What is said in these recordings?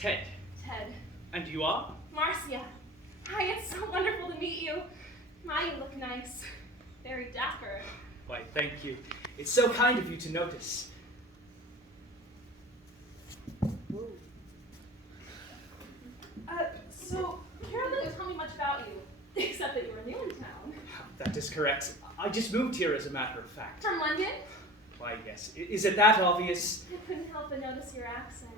Ted. Ted. And you are? Marcia. Hi, it's so wonderful to meet you. My, you look nice. Very dapper. Why, thank you. It's so kind of you to notice. So, Carol didn't tell me much about you, except that you were new in town. That is correct. I just moved here as a matter of fact. From London? Why, yes. Is it that obvious? I couldn't help but notice your accent.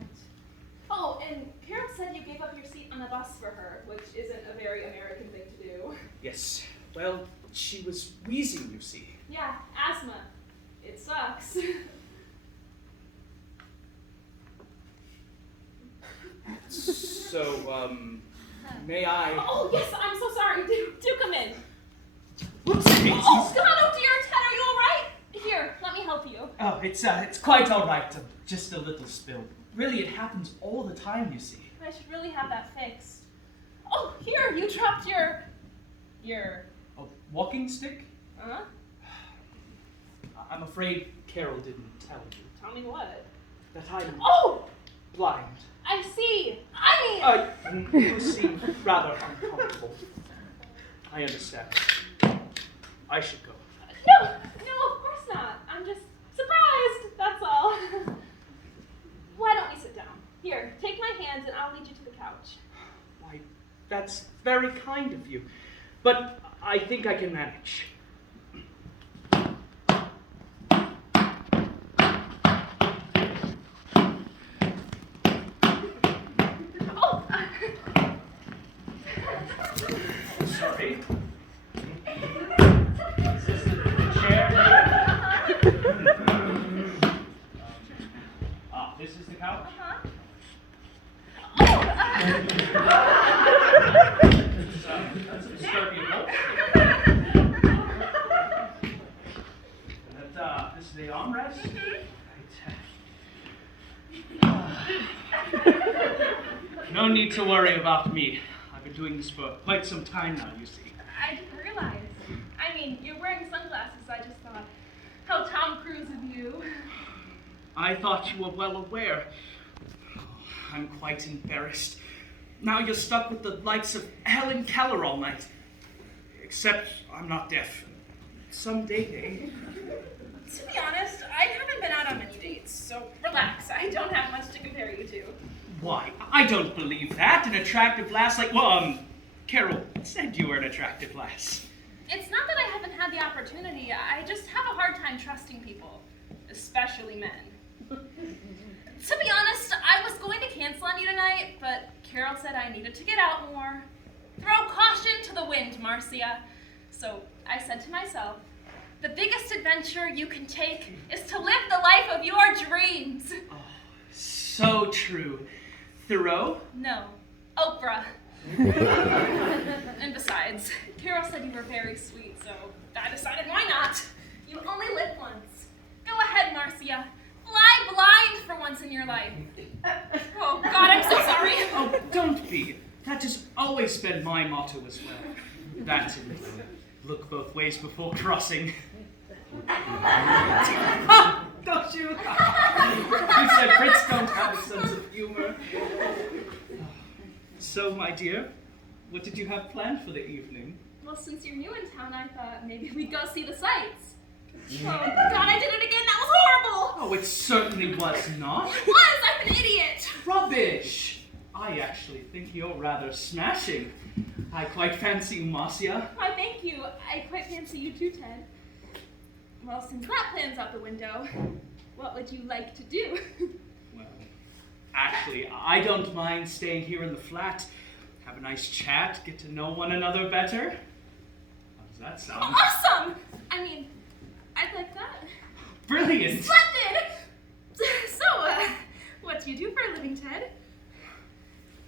Oh, and Carol said you gave up your seat on the bus for her, which isn't a very American thing to do. Yes. Well, she was wheezing, you see. Yeah, asthma. It sucks. So, may I... Oh, yes, I'm so sorry. Do come in. Whoops, Daisy. Oh, God, oh dear, Ted, are you all right? Here, let me help you. Oh, it's quite all right. Just a little spill. Really, it happens all the time, you see. I should really have that fixed. Oh, here, you dropped your... A walking stick? Huh? I'm afraid Carol didn't tell you. Tell me what? That I'm Oh! blind. I see. I mean... You seem rather uncomfortable. I understand. I should go. No, of course not. I'm just surprised, that's all. Why don't we sit down? Here, take my hands and I'll lead you to the couch. Why, that's very kind of you. But I think I can manage. Oh! Sorry. Is this the chair? This is the couch? Uh-huh. Oh! That's a disturbing look. And this is the armrest? Right. No need to worry about me. I've been doing this for quite some time now, you see. I didn't realize. I mean, you're wearing sunglasses. I just thought, how Tom Cruise of you. I thought you were well aware. Oh, I'm quite embarrassed. Now you're stuck with the likes of Helen Keller all night. Except I'm not deaf. Someday, To be honest, I haven't been out on many dates, so relax. I don't have much to compare you to. Why? I don't believe that. An attractive lass like, Carol said you were an attractive lass. It's not that I haven't had the opportunity. I just have a hard time trusting people, especially men. To be honest, I was going to cancel on you tonight, but Carol said I needed to get out more. Throw caution to the wind, Marcia. So I said to myself, the biggest adventure you can take is to live the life of your dreams. Oh, so true. Thoreau? No, Oprah. And besides, Carol said you were very sweet, so I decided why not? You only live once. Go ahead, Marcia. Fly blind for once in your life. Oh, God, I'm so sorry. Oh, don't be. That has always been my motto as well. That and look both ways before crossing. Don't you? You said Brits don't have a sense of humor. So, my dear, what did you have planned for the evening? Well, since you're new in town, I thought maybe we'd go see the sights. Oh, God, I did it again. That was horrible. Oh, it certainly was not. It was. I'm an idiot. Rubbish. I actually think you're rather smashing. I quite fancy you, Marcia. Why, thank you. I quite fancy you too, Ted. Well, since that plan's out the window, what would you like to do? Well, actually, I don't mind staying here in the flat. Have a nice chat, get to know one another better. How does that sound? Awesome! I mean, I'd like that. Brilliant! Splendid! So, what do you do for a living, Ted?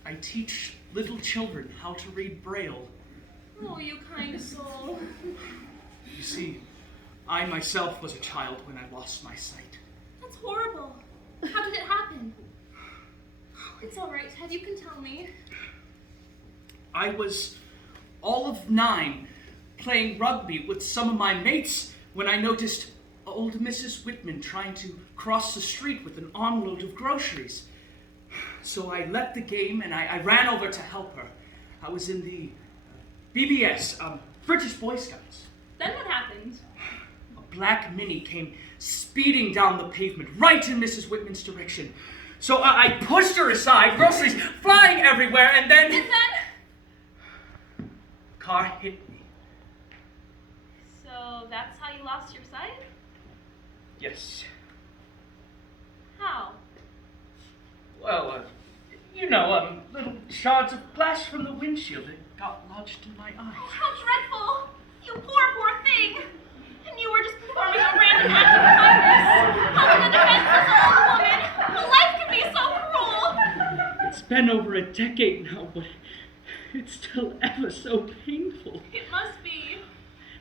I teach little children how to read Braille. Oh, you kind soul. You see, I myself was a child when I lost my sight. That's horrible. How did it happen? It's all right, Ted. You can tell me. I was all of 9, playing rugby with some of my mates when I noticed old Mrs. Whitman trying to cross the street with an armload of groceries. So I left the game and I ran over to help her. I was in the BBS, British Boy Scouts. Then what happened? A black Mini came speeding down the pavement, right in Mrs. Whitman's direction. So I pushed her aside, groceries flying everywhere, and then... And then? Car hit me. So that's how you lost your sight? Yes. How? Well, little shards of glass from the windshield that got lodged in my eyes. Oh, how dreadful! You poor thing! And you were just performing a random act of kindness, helping a defenseless old woman! Well, life can be so cruel! It's been over a decade now, but it's still ever so painful. It must be.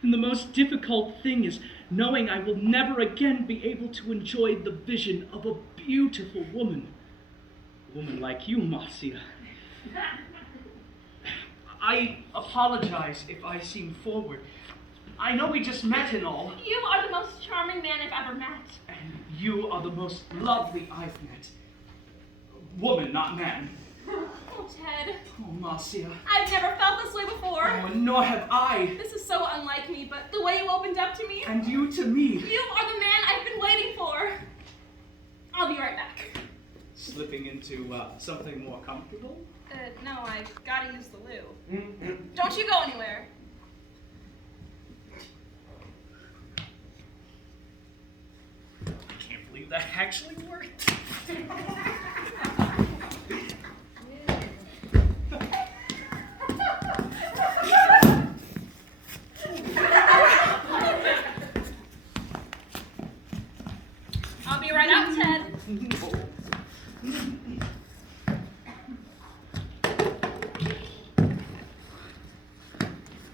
And the most difficult thing is knowing I will never again be able to enjoy the vision of a beautiful woman. A woman like you, Marcia. I apologize if I seem forward. I know we just met and all. You are the most charming man I've ever met. And you are the most lovely I've met. Woman, not man. Oh, Ted. Oh, Marcia. I've never felt this way before. Oh, and nor have I. This is so unlike me, but the way you opened up to me. And you to me. You are the man I've been waiting for. I'll be right back. Slipping into something more comfortable? No, I gotta use the loo. Don't you go anywhere. I can't believe that actually worked. I'll be right out, Ted.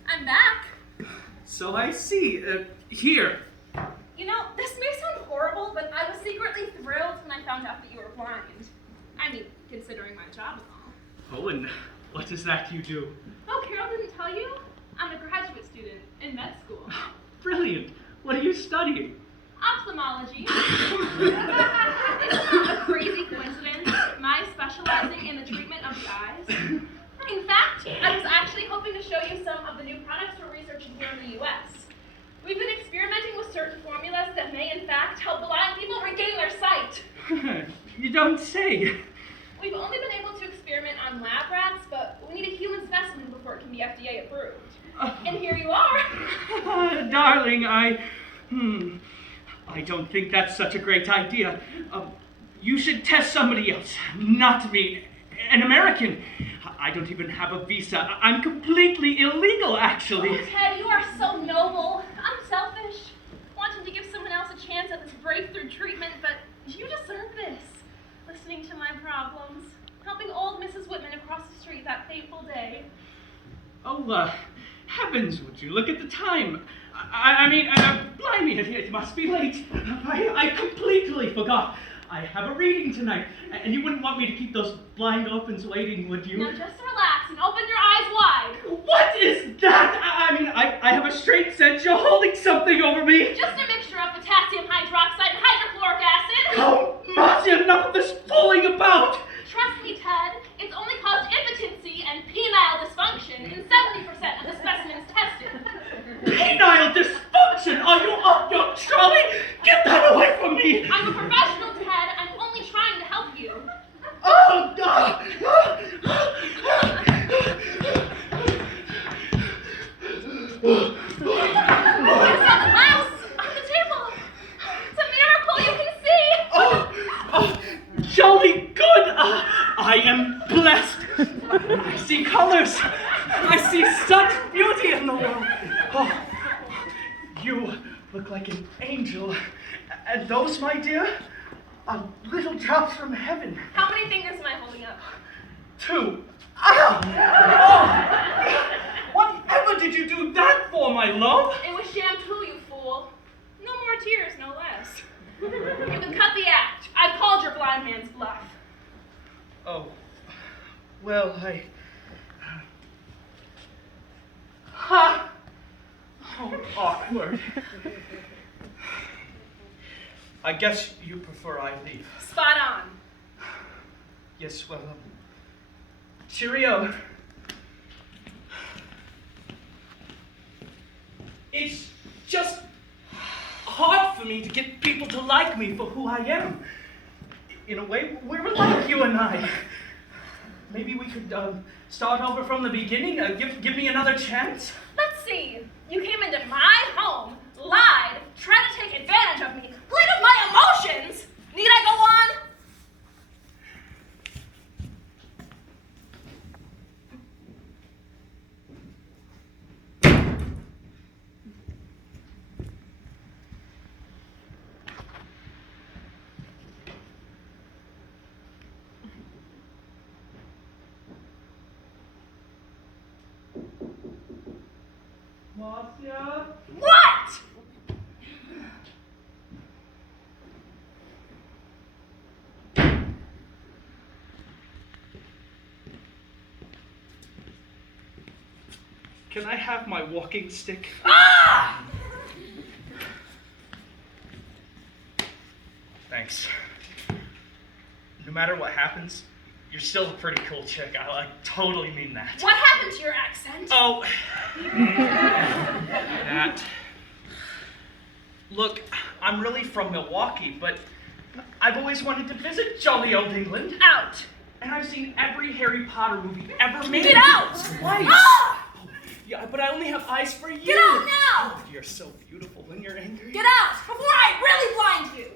I'm back. So I see. Here. You know, this may sound horrible, but I was secretly thrilled when I found out that you were blind. I mean, considering my job and all. Oh, and what is that you do? Oh, Carol didn't tell you? I'm a graduate student in med school. Brilliant. What are you studying? Ophthalmology. It's not a crazy coincidence, my specializing in the treatment of the eyes. In fact, I was actually hoping to show you some of the new products we're researching here in the U.S. We've been experimenting with certain formulas that may, in fact, help blind people regain their sight. You don't say. We've only been able to experiment on lab rats, but we need a human specimen before it can be FDA approved. And here you are. Darling, I don't think that's such a great idea. You should test somebody else, not me. An American. I don't even have a visa. I'm completely illegal, actually. Oh, Ted, you are so noble. I'm selfish. Wanting to give someone else a chance at this breakthrough treatment, but you deserve this. Listening to my problems. Helping old Mrs. Whitman across the street that fateful day. Oh, heavens, would you look at the time? Blimey, it must be late. I completely forgot. I have a reading tonight, and you wouldn't want me to keep those blind orphans waiting, would you? Now just relax and open your eyes wide. What is that? I have a straight sense you're holding something over me. Just a mixture of potassium hydroxide and hydrochloric acid. Oh, Marcia, enough of this fooling about. Trust me, Ted, it's only caused impotency and penile dysfunction in 70% of the specimens tested. Penile dysfunction? Are you off your trolley? Get that away from me! I'm a professional, Ted. I'm only trying to help you. Oh, God! I saw the mouse on the table. It's a miracle you can see. Oh, jolly good! I am blessed. I see colors. I see such beauty in the world. Oh, you look like an angel. And those, my dear, are little drops from heaven. How many fingers am I holding up? 2. Oh! Whatever did you do that for, my love? It was shampoo, you fool. No more tears, no less. You can cut the act. I've called your blind man's bluff. Oh, well, Ha! Oh, awkward. I guess you prefer I leave. Spot on. Yes, well, cheerio. It's just hard for me to get people to like me for who I am. In a way, we're like you and I. Maybe we could start over from the beginning. Give me another chance. Let's see. You came into my home, lied, tried to take advantage of me, played with my emotions. Need I go on? Marcia? What? Can I have my walking stick? Ah! Thanks. No matter what happens, you're still a pretty cool chick. I totally mean that. What happened to your accent? Oh, that. Look, I'm really from Milwaukee, but I've always wanted to visit jolly old England. Out. And I've seen every Harry Potter movie ever made. Get out! Twice. Ah! Yeah, but I only have eyes for you. Get out now! Oh, you're so beautiful when you're angry. Get out before I really blind you!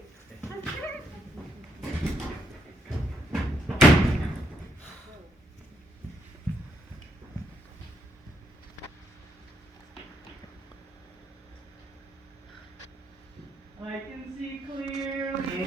I can see clearly.